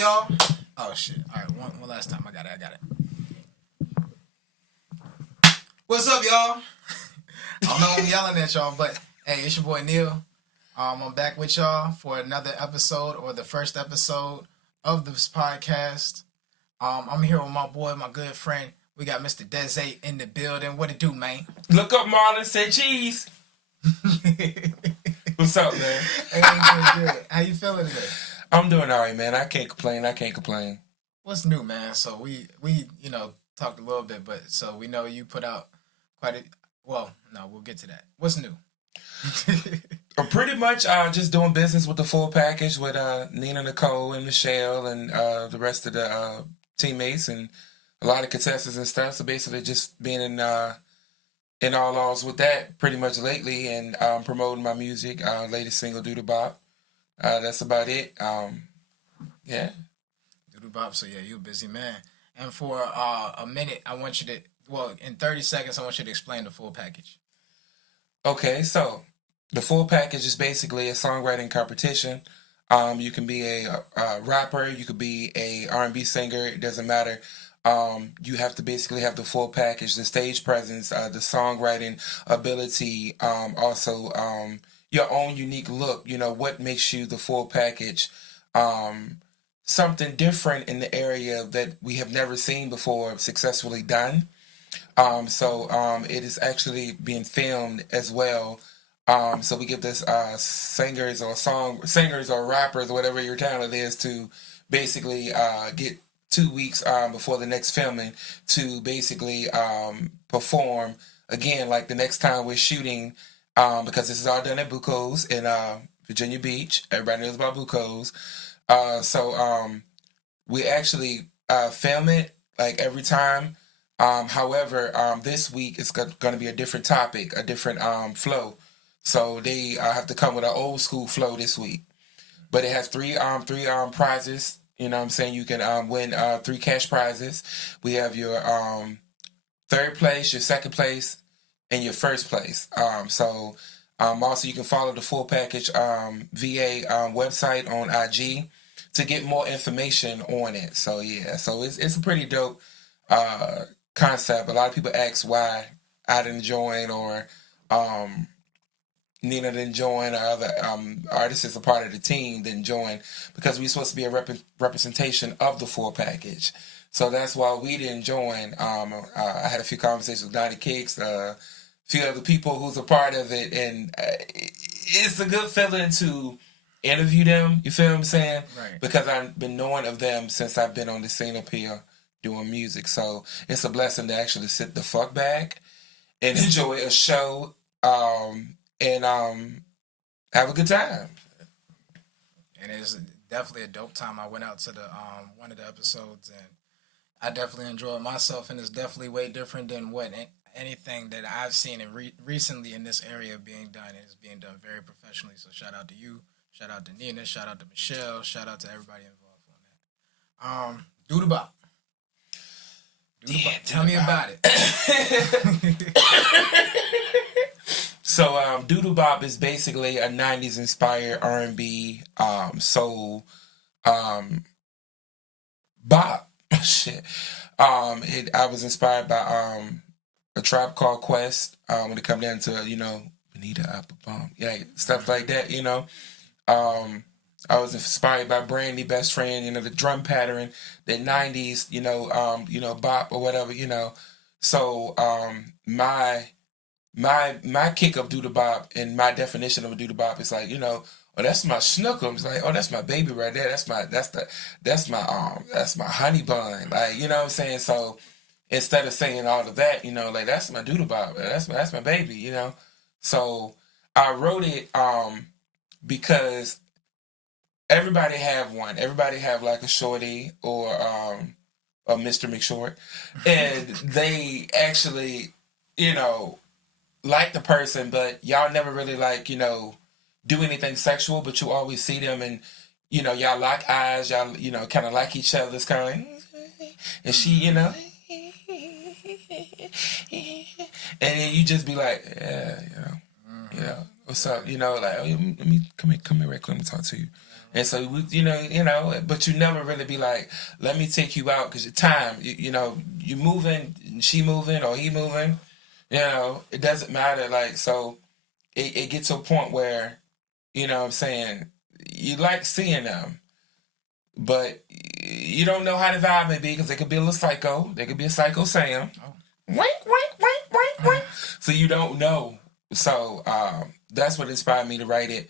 y'all. Oh shit. All right, one last time. I got it. What's up, y'all? I don't know I'm yelling at y'all, but hey, it's your boy Neil. I'm back with y'all for another episode, or the first episode of this podcast. I'm here with my boy, my good friend. We got Mr. Dezzae in the building. What it do, man? Look up Marlon, said cheese. What's up, man? Hey, good. How you feeling today? I'm doing all right, man. I can't complain. What's new, man? So we talked a little bit, but so we know you put out quite a. Well, no, we'll get to that. What's new? Pretty much just doing business with the full package with Nina, Nicole, and Michelle, and the rest of the teammates, and a lot of contestants and stuff. So basically, just being in all laws with that pretty much lately, and promoting my music, latest single, Doodle Bop. That's about it. Yeah. Doodle Bop. So yeah, you a busy man. And for a minute, I want you to. Well, in 30 seconds, I want you to explain the full package. Okay, so the full package is basically a songwriting competition. You can be a rapper, you could be a R&B singer. It doesn't matter. You have to basically have the full package: the stage presence, the songwriting ability, also your own unique look. You know, what makes you the full package. Something different in the area that we have never seen before successfully done. So it is actually being filmed as well. So we give this singers or rappers or whatever your talent is to basically get 2 weeks before the next filming to basically perform again. Like the next time we're shooting, because this is all done at Buco's in Virginia Beach. Everybody knows about Buco's. So we actually film it like every time. However, this week it's going to be a different topic, a different flow. So they have to come with an old school flow this week. But it has three prizes. You know what I'm saying? You can win 3 cash prizes. We have your third place, your second place, and your first place. So also you can follow the full package VA website on IG to get more information on it. So yeah, so it's a pretty dope concept. A lot of people ask why I didn't join, or Nina didn't join, or other artists as a part of the team didn't join, because we're supposed to be a representation of the full package. So that's why we didn't join. I had a few conversations with Donnie Cakes, a few other people who's a part of it, and it's a good feeling to interview them. You feel what I'm saying? Right. Because I've been knowing of them since I've been on the scene up here doing music. So it's a blessing to actually sit the fuck back and enjoy a show and have a good time. And it's definitely a dope time. I went out to the one of the episodes, and I definitely enjoyed myself, and it's definitely way different than what anything that I've seen recently in this area being done. And it's being done very professionally. So shout out to you, shout out to Nina, shout out to Michelle, shout out to everybody involved on that. Doodle Bop. Tell me about it. So Doodle Bop is basically a 90s inspired R&B soul bop. Shit. I was inspired by a Tribe Called Quest when it come down to, Anita Applebaum. Yeah, stuff like that, I was inspired by Brandy, Best Friend, the drum pattern, the 90s, bop or whatever, So my kick of Doodle Bop and my definition of a Doodle Bop is like, oh, that's my snookums. It's like, oh, that's my baby right there. That's my honey bun. Like, you know what I'm saying? So instead of saying all of that, like, that's my Doodle Bop. That's my baby, So I wrote it because everybody have one. Everybody have like a shorty or a Mr. McShort, and they actually, like the person, but y'all never really like, do anything sexual, but you always see them, and y'all lock eyes, y'all, kind of like each other's kind of like, and she, and then you just be like, yeah, what's up, like, oh, let me come here right quick, let me talk to you. And so we, but you never really be like, let me take you out because your time, you moving, she moving, or he moving, it doesn't matter. Like, so it gets to a point where, what I'm saying, you like seeing them, but you don't know how the vibe may be because they could be a little psycho. They could be a psycho Sam. Oh. Wink, wink, wink, wink, wink. So you don't know. So that's what inspired me to write it.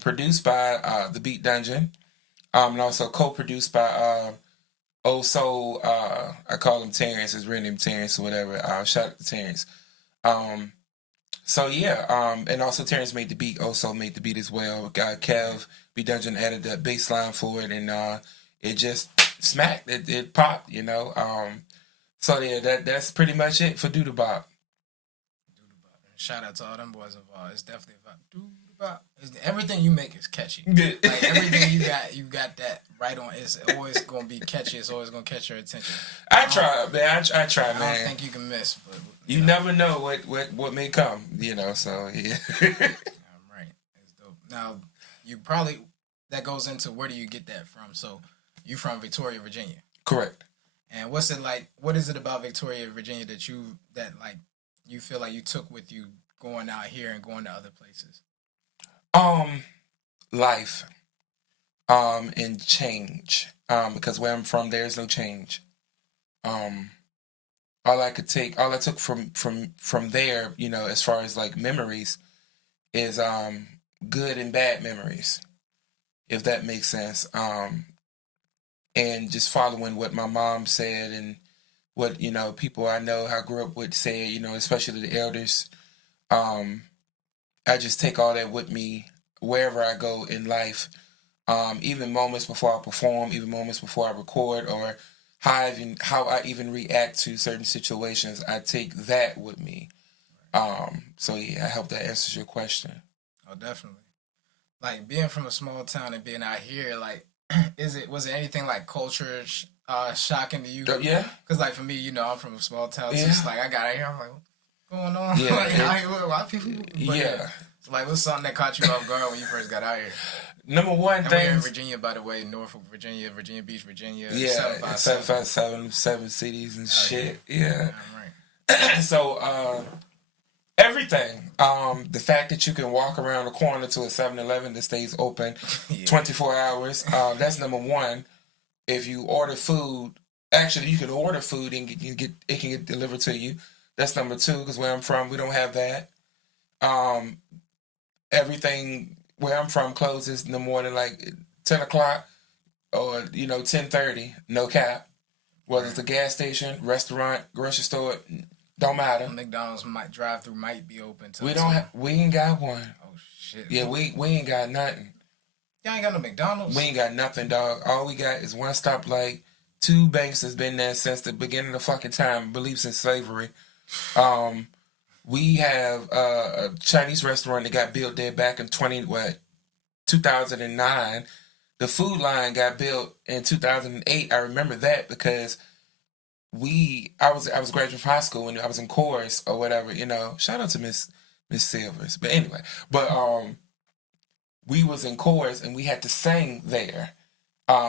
Produced by The Beat Dungeon, and also co-produced by I call him Terrence. His real name Terrence or whatever. Shout out to Terrence. So yeah, and also Terrence made the beat. Also made the beat as well. Kev Beat Dungeon added that bass line for it, and it just smacked. It popped. So yeah, that's pretty much it for Doodlebop. Shout out to all them boys involved. It's definitely about Doodlebop. Everything you make is catchy. Like everything you got that right on. It's always gonna be catchy. It's always gonna catch your attention. I try, man. I try, man. I don't think you can miss, but you never know what may come. So yeah. I'm right. It's dope. Now you probably that goes into where do you get that from? So you from Victoria, Virginia? Correct. And what's it like? What is it about Victoria, Virginia that you feel like you took with you going out here and going to other places? Life, and change. Because where I'm from, there's no change. All I took from there, as far as like memories, is good and bad memories, if that makes sense. And just following what my mom said and what people I know I grew up with say, especially the elders. I just take all that with me wherever I go in life. Even moments before I perform, even moments before I record, or how I even react to certain situations, I take that with me. So yeah, I hope that answers your question. Oh, definitely. Like being from a small town and being out here, like, was it anything like culture shocking to you? Yeah. Because like for me, I'm from a small town. So it's like I got out here, I'm like, what's going on? Yeah. Like, out here with a lot of people. But, yeah. So like, what's something that caught you off guard when you first got out here? Number one thing. We're in Virginia, by the way, Norfolk, Virginia, Virginia Beach, Virginia. Yeah, 757, 7 cities and shit. Yeah. Right. So, everything. The fact that you can walk around the corner to a 7-Eleven that stays open 24 hours. That's number one. If you order food, actually, you can order food and it can get delivered to you. That's number two, because where I'm from, we don't have that. Everything where I'm from closes no more than like 10 o'clock or 10:30. No cap. Whether it's a gas station, restaurant, grocery store, don't matter. McDonald's drive-through might be open. We ain't got one. Oh shit. Yeah, we ain't got nothing. Y'all ain't got no McDonald's? We ain't got nothing, dog. All we got is one stoplight, two banks that's been there since the beginning of fucking time, beliefs in slavery. We have a Chinese restaurant that got built there back in 2009. The food line got built in 2008. I remember that because I was graduating from high school and I was in chorus or whatever. Shout out to Miss Silvers. But anyway, we was in chorus and we had to sing there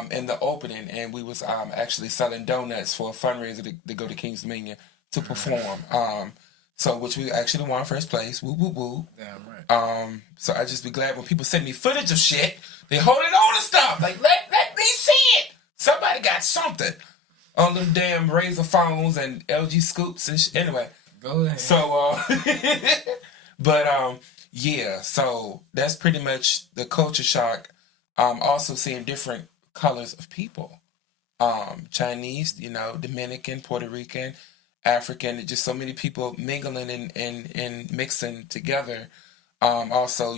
in the opening, and we was actually selling donuts for a fundraiser to go to King's Dominion to perform. So which we actually won first place. Woo woo woo. Damn right. So I just be glad when people send me footage of shit, they holding on to stuff. Like let me see it. Somebody got something on them damn Razor phones and LG scoops and shit. Anyway. Go ahead. So but yeah, so that's pretty much the culture shock. Also seeing different colors of people. Chinese, Dominican, Puerto Rican, African, just so many people mingling and mixing together. Also,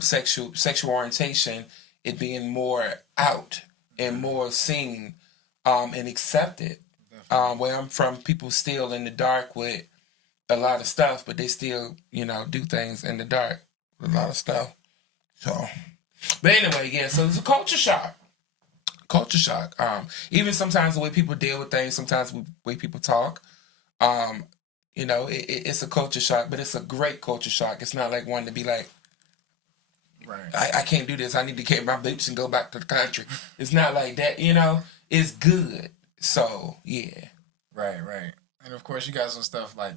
sexual orientation, it being more out and more seen and accepted. Where I'm from, people still in the dark with a lot of stuff, but they still, do things in the dark with a lot of stuff. So, but anyway, yeah, so it's a culture shock. Culture shock. Even sometimes the way people deal with things, sometimes the way people talk. It's a culture shock, but it's a great culture shock. It's not like one to be like, Right. I can't do this. I need to carry my boots and go back to the country. It's not like that, It's good. So, yeah. Right, right. And of course, you got some stuff like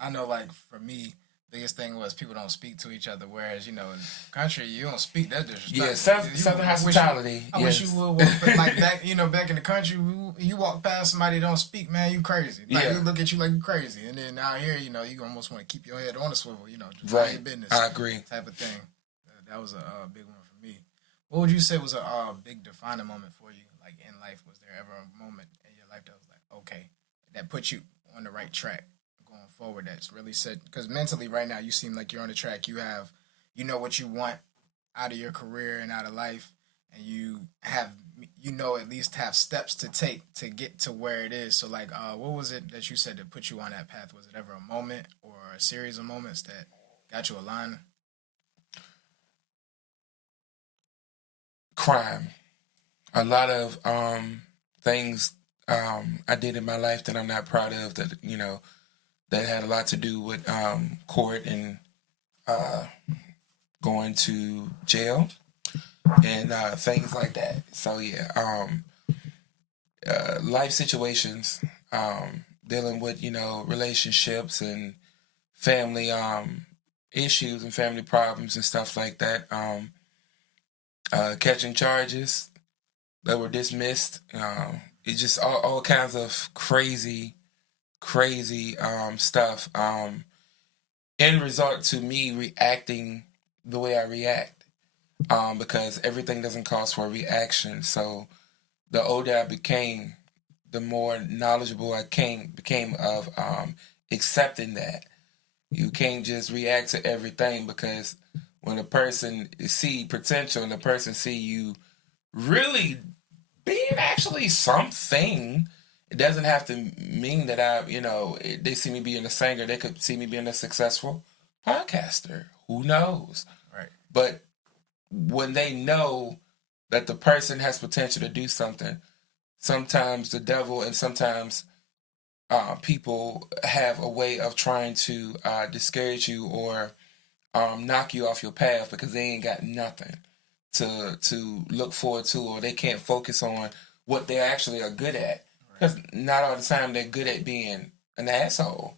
I know, like for me, biggest thing was people don't speak to each other. Whereas in country, you don't speak. That's Yeah, disrespectful. Southern hospitality. I wish you would. But like back, back in the country, you walk past somebody that don't speak, man, you crazy. Like Yeah. they look at you like you crazy. And then out here, you almost want to keep your head on the swivel. Just Right. mind your business. I agree. Type of thing. That was a big one for me. What would you say was a big defining moment for you, like in life? Was there ever a moment in your life that was like, okay, that put you on the right track going forward? That's really said, because mentally right now you seem like you're on the track. You know what you want out of your career and out of life, and you have, at least have steps to take to get to where it is. So like, what was it that you said that put you on that path? Was it ever a moment or a series of moments that got you aligned? Crime. A lot of things I did in my life that I'm not proud of, that had a lot to do with court and going to jail and things like that. So yeah, life situations, dealing with relationships and family issues and family problems and stuff like that. Catching charges that were dismissed. It's just all kinds of crazy stuff. End result to me reacting the way I react, because everything doesn't cause for a reaction. So the older I became, the more knowledgeable I became of accepting that you can't just react to everything, because when a person see potential and the person see you really being actually something, it doesn't have to mean that they see me being a singer. They could see me being a successful podcaster. Who knows? Right. But when they know that the person has potential to do something, sometimes the devil and sometimes people have a way of trying to discourage you or knock you off your path because they ain't got nothing to look forward to, or they can't focus on what they actually are good at. Because not all the time they're good at being an asshole.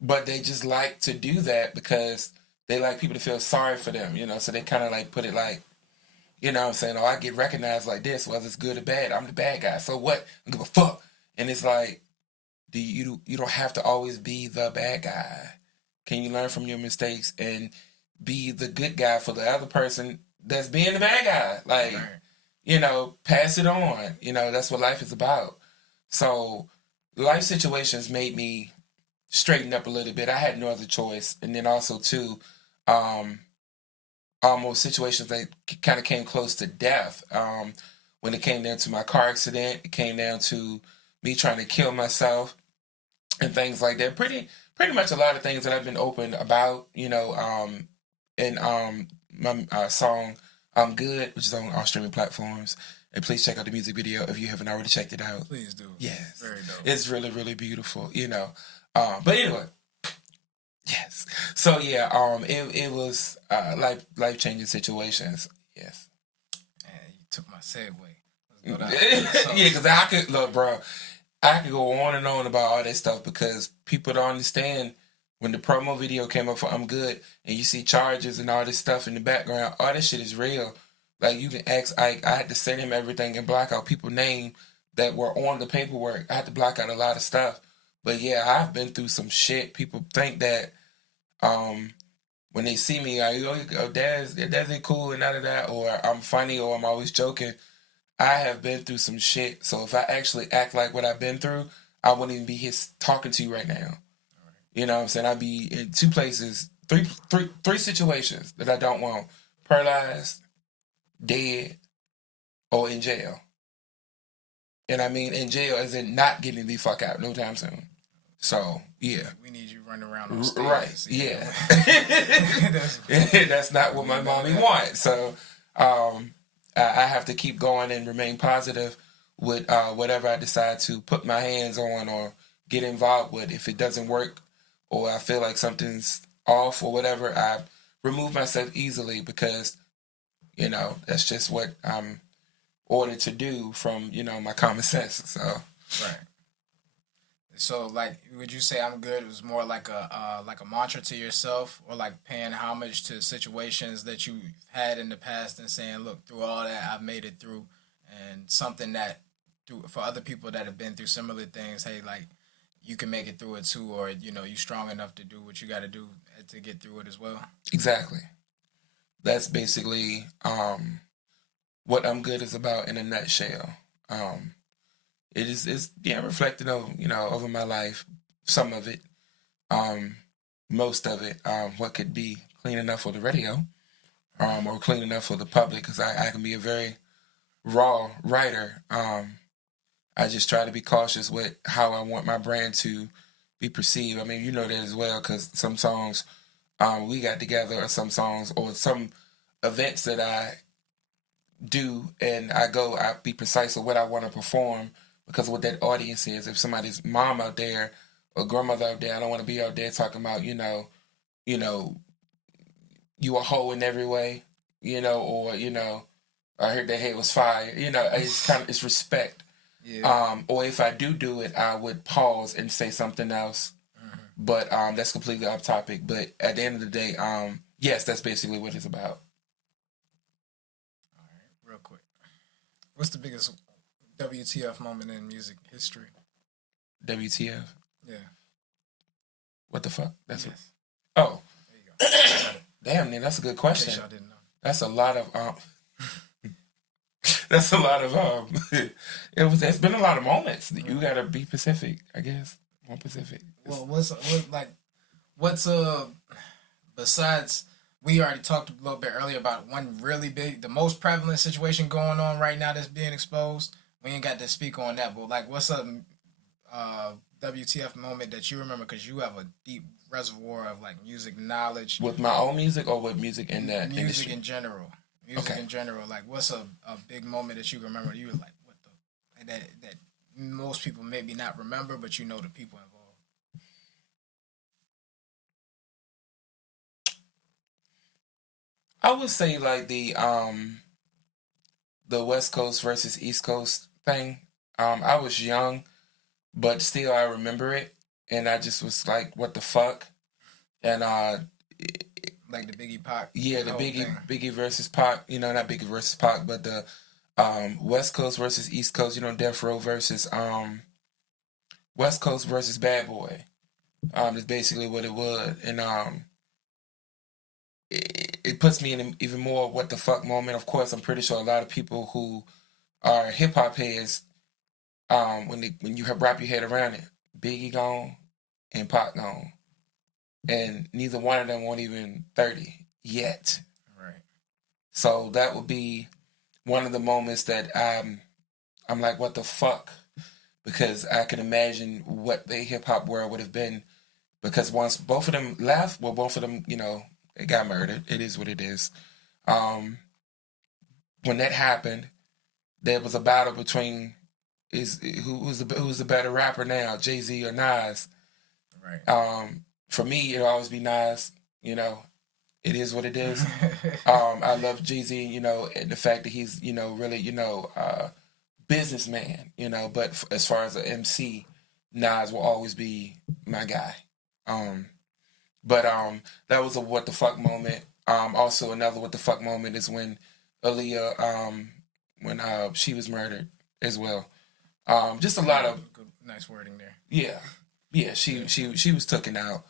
But they just like to do that because they like people to feel sorry for them, so they kind of like put it like, what I'm saying, I get recognized like this, whether it's good or bad, I'm the bad guy, so what? I don't give a fuck. And it's like, you don't have to always be the bad guy. Can you learn from your mistakes and be the good guy for the other person that's being the bad guy? Like, pass it on. That's what life is about. So life situations made me straighten up a little bit. I had no other choice. And then also too, almost situations that kind of came close to death. When it came down to my car accident, it came down to me trying to kill myself and things like that. Pretty much a lot of things that I've been open about, in my song I'm Good, which is on all streaming platforms. And please check out the music video if you haven't already checked it out. Please do. Yes. Very dope. It's really, really beautiful, But anyway, yes. So yeah, it was life changing situations. Yes. Man, you took my segue. Yeah, because I could look, bro. I could go on and on about all that stuff because people don't understand when the promo video came up for I'm Good and you see charges and all this stuff in the background, all this shit is real. Like, you can ask Ike, I had to send him everything and block out people's name that were on the paperwork. I had to block out a lot of stuff. But yeah, I've been through some shit. People think that when they see me, Dezzae cool and none of that, or I'm funny or I'm always joking. I have been through some shit. So if I actually act like what I've been through, I wouldn't even be here talking to you right now. You know what I'm saying? I'd be in two places, three situations that I don't want. Paralyzed, dead, or in jail. And I mean in jail as in not getting the fuck out no time soon. So, yeah. We need you running around on stage. Right, yeah. That's not what my mommy wants. So, I have to keep going and remain positive with whatever I decide to put my hands on or get involved with. If it doesn't work or I feel like something's off or whatever, I remove myself easily because, that's just what I'm ordered to do from, my common sense. So, Right. So, like, would you say I'm good? It was more like a mantra to yourself, or like paying homage to situations that you had in the past and saying, "Look, through all that, I've made it through," and something that, through for other people that have been through similar things, hey, like you can make it through it too, or you're strong enough to do what you got to do to get through it as well. exactly. That's basically what I'm good is about in a nutshell. Um, it's reflected over over my life, some of it, um, most of it. What could be clean enough for the radio, or clean enough for the public, because I can be a very raw writer. I just try to be cautious with how I want my brand to be perceived. I mean, you know that as well, because some songs we got together, or some songs, or some events that I do, and I be precise with what I want to perform because of what that audience is. If somebody's mom out there or grandmother out there, I don't want to be out there talking about, you know, you a hoe in every way, or I heard that hate was fire. It's respect. Yeah. Or if I do it, I would pause and say something else. But that's completely off topic. But at the end of the day, yes, that's basically what it's about. All right, real quick. What's the biggest WTF moment in music history? WTF? Yeah. What the fuck? That's Yes. what. Oh, There you go. Got it. damn, man, that's a good In question. case y'all didn't know. That's a lot of That's a lot of It's been a lot of moments. You gotta be Pacific, I guess. More Pacific. Well, what's besides, we already talked a little bit earlier about one really big, the most prevalent situation going on right now that's being exposed. We ain't got to speak on that, but like, what's a WTF moment that you remember because you have a deep reservoir of like music knowledge, With my own music or with music in that music industry? in general, music Okay. in general. Like, what's a big moment that you remember? You were like, what the, that most people maybe not remember, but you know the people involved. I would say like the West Coast versus East Coast thing. I was young, but still I remember it, and I just was like, "What the fuck?" And Like the Biggie Pac, yeah, the whole Biggie thing. Biggie versus Pac. Not Biggie versus Pac, but the West Coast versus East Coast. Death Row versus West Coast versus Bad Boy. Is basically what it was, and it puts me in an even more what the fuck moment. Of course, I'm pretty sure a lot of people who are hip hop heads, when you have wrap your head around it, Biggie gone and Pac gone, and neither one of them won't even 30 yet. Right. So that would be one of the moments that I'm like, what the fuck? Because I can imagine what the hip hop world would have been. Because once both of them left, well, both of them, they got murdered. It is what it is. Um, when that happened, there was a battle between who's the better rapper now, Jay-Z or Nas. Right. For me, it'll always be Nas. It is what it is. I love Jay-Z. And the fact that he's really businessman. But as far as an MC, Nas will always be my guy. But that was a what the fuck moment. Also another what the fuck moment is when Aaliyah, when she was murdered as well. Just a lot of Good, nice wording there. yeah. She was taken out.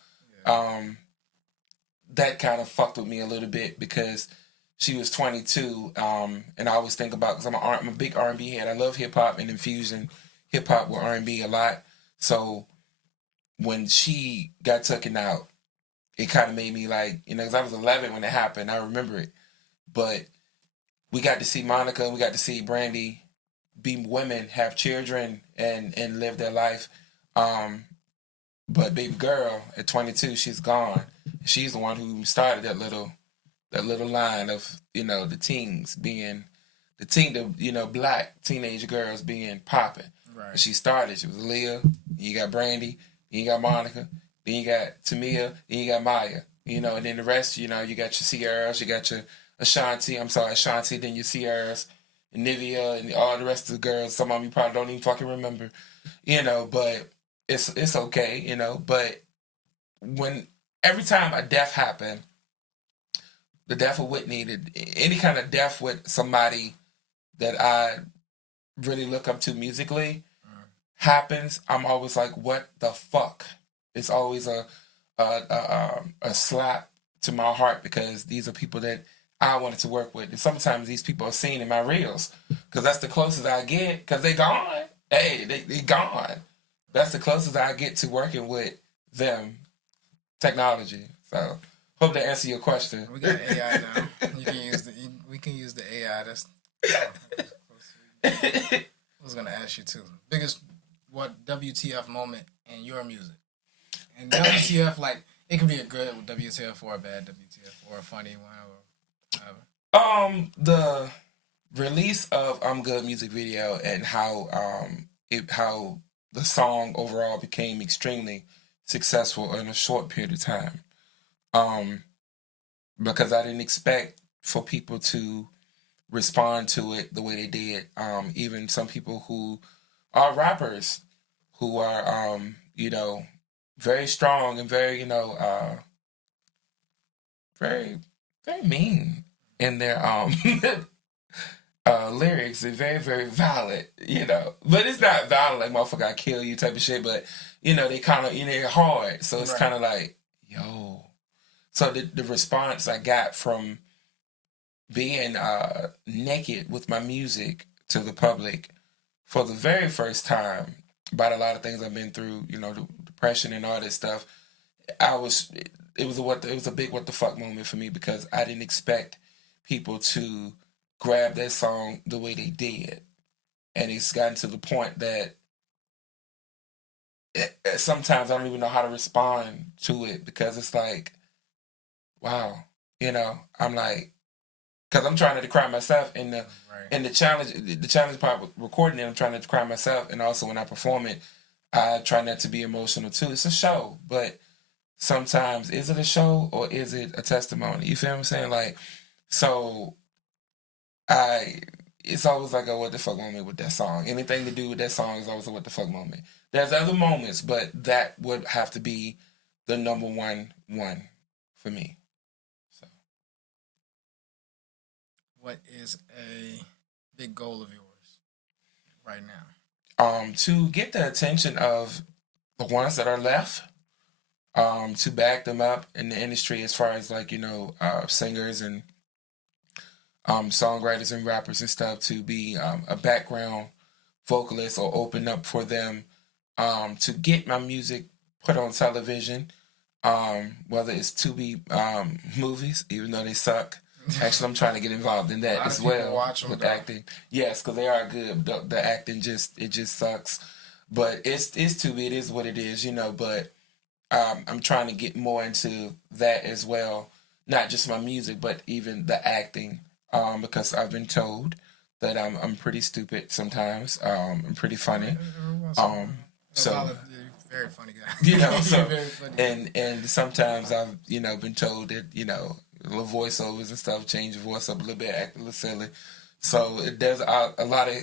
That kind of fucked with me a little bit because she was 22. And I always think about, because I'm a big R&B head. I love hip hop and infusing hip hop with R&B a lot. So when she got taken out, it kind of made me like, because I was 11 when it happened. I remember it. But we got to see Monica and we got to see Brandy be women, have children, and live their life. But baby girl at 22, she's gone. She's the one who started that little line of the teens being black teenage girls being popping. Right. She started. She was Leah. You got Brandy. You got Monica. Then you got Tamia. Then you got Maya. You know, and then the rest, you know, you got your Sierras, you got your Ashanti, then your Sierras, and Nivea, and all the rest of the girls. Some of them you probably don't even fucking remember, you know, but it's okay, you know. But when every time a death happened, the death of Whitney, any kind of death with somebody that I really look up to musically happens, I'm always like, what the fuck? It's always a slap to my heart because these are people that I wanted to work with. And sometimes these people are seen in my reels because that's the closest I get because they gone. Hey, they gone. That's the closest I get to working with them, technology. So hope that answer your question. We got AI now. We can use the AI. That's I was gonna ask you too. Biggest WTF moment in your music? And WTF, like, it can be a good WTF or a bad WTF or a funny one or whatever. The release of I'm Good music video and how how the song overall became extremely successful in a short period of time. Because I didn't expect for people to respond to it the way they did. Even some people who are rappers who are you know, very strong and very, you know, very, very mean in their lyrics. They're very, very violent, you know. But it's not violent like motherfucker I kill you type of shit, but you know, they kinda they're hard. So it's Right. kinda like, yo. So the response I got from being naked with my music to the public for the very first time about a lot of things I've been through, you know, the depression and all this stuff. It was a big what the fuck moment for me because I didn't expect people to grab that song the way they did, and it's gotten to the point that sometimes I don't even know how to respond to it because it's like, wow, you know, I'm like, because I'm trying not to cry myself in the Right. in the challenge part with recording it. I'm trying not to cry myself, and also when I perform it, I try not to be emotional too. It's a show, but sometimes is it a show or is it a testimony? You feel what I'm saying? Like, so I it's always like a what the fuck moment with that song. Anything to do with that song is always a what the fuck moment. There's other moments, but that would have to be the number one for me. So What is a big goal of yours right now? to get the attention of the ones that are left, to back them up in the industry as far as like, you know, singers and songwriters and rappers and stuff to be a background vocalist or open up for them to get my music put on television, whether it's to be movies, even though they suck. Actually, I'm trying to get involved in that as well with acting. Yes, because they are good. The acting just sucks, but it's to be. It is what it is, you know. But I'm trying to get more into that as well, not just my music, but even the acting, because I've been told that I'm pretty stupid sometimes. I'm pretty funny. So Very funny guy. you know, so Very funny. and sometimes I've been told that little voiceovers and stuff, change your voice up a little bit, act a little silly. So there's a lot of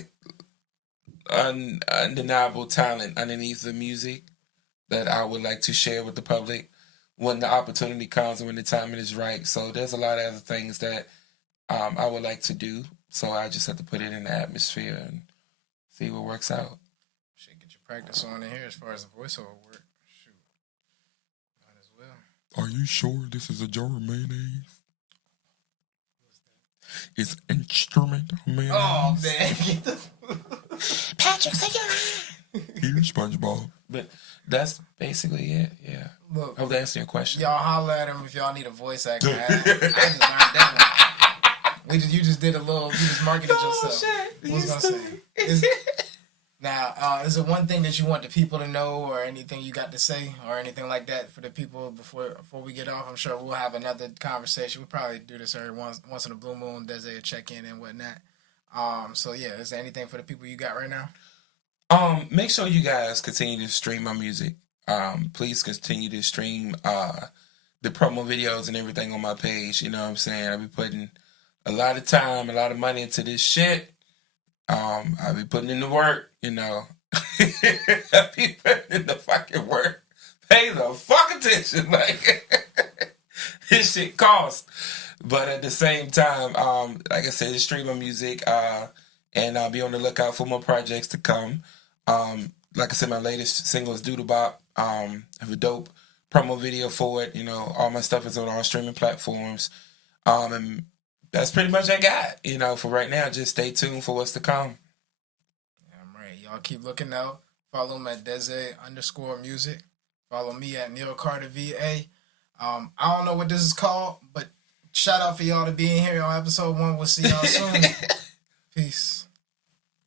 undeniable talent underneath the music that I would like to share with the public when the opportunity comes and when the timing is right. So there's a lot of other things that I would like to do. So I just have to put it in the atmosphere and see what works out. Should get your practice on in here as far as the voiceover work. Shoot, might as well. Are you sure this is a jar of mayonnaise? It's instrument mayonnaise. Oh man, Patrick, say your Here, SpongeBob. But that's basically it. Yeah. Look, hope that answers your question. Y'all holler at him if y'all need a voice actor. I just learned that one. You just did a little. You just marketed yourself. Shit. What was I gonna say? Now, is it one thing that you want the people to know, or anything you got to say, or anything like that for the people before we get off? I'm sure we'll have another conversation. We'll probably do this every once in a blue moon. Dezzae check in and whatnot. So yeah, is there anything for the people you got right now? Make sure you guys continue to stream my music. Please continue to stream the promo videos and everything on my page. You know what I'm saying? I be putting a lot of time, a lot of money into this shit. I be putting in the work, you know. I be putting in the fucking work. Pay the fuck attention, like this shit costs. But at the same time, like I said, stream my music, and I'll be on the lookout for more projects to come. Like I said, my latest single is Doodle Bop. I have a dope promo video for it. You know, all my stuff is on all streaming platforms. And that's pretty much I got. You know, for right now, just stay tuned for what's to come. I'm right. Y'all keep looking out. Follow him at Dezzae_music. Follow me at Neil Carter VA. I don't know what this is called, but shout out for y'all to being here on episode 1. We'll see y'all soon. Peace.